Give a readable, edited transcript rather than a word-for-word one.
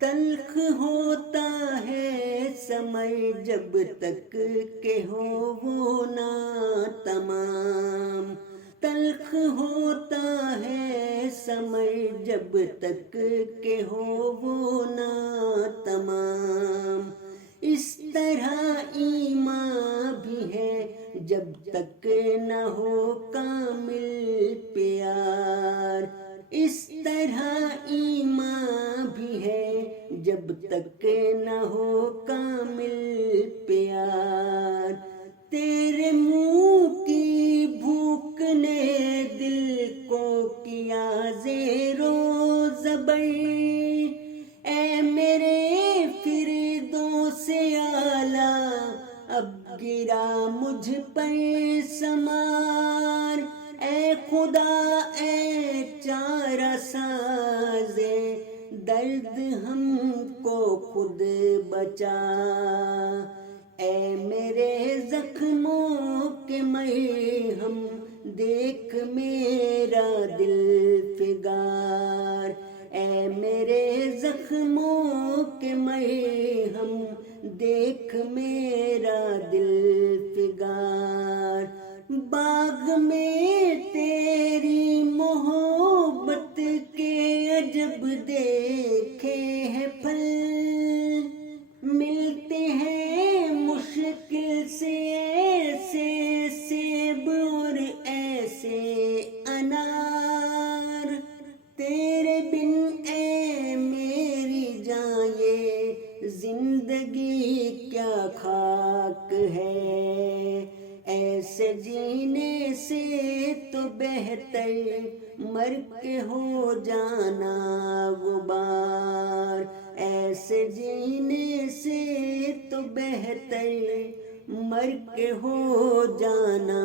تلخ ہوتا ہے سمر جب تک کہ ہو وہ نا تمام، تلخ ہوتا ہے سمر جب تک کہ ہو وہ نا تمام، اس طرح ایمان بھی ہے جب تک نہ ہو کامل پیار، اس طرح ایمان بھی ہے جب تک نہ ہو کامل پیار، تیرے منہ کی بھوک نے دل کو کیا زیر و زبر، اے میرے فردوس اعلیٰ اب گرا مجھ پر سمار، اے خدا اے چارہ ساز درد ہم کو خود بچا، اے میرے زخموں کے مرہم دیکھ میرا دل فگار، اے میرے زخموں کے مرہم دیکھ میرا دل فگار، باغ میں تیری محبت کے عجب دیکھے ہیں پھل، ملتے ہیں مشکل سے ایسے سیب اور ایسے انار، تیرے بن اے میری جان یہ زندگی کیا خاک ہے، ایسے جینے سے تو بہتر مر کے ہو جانا غبار، ایسے جینے سے تو بہتر مر کے ہو جانا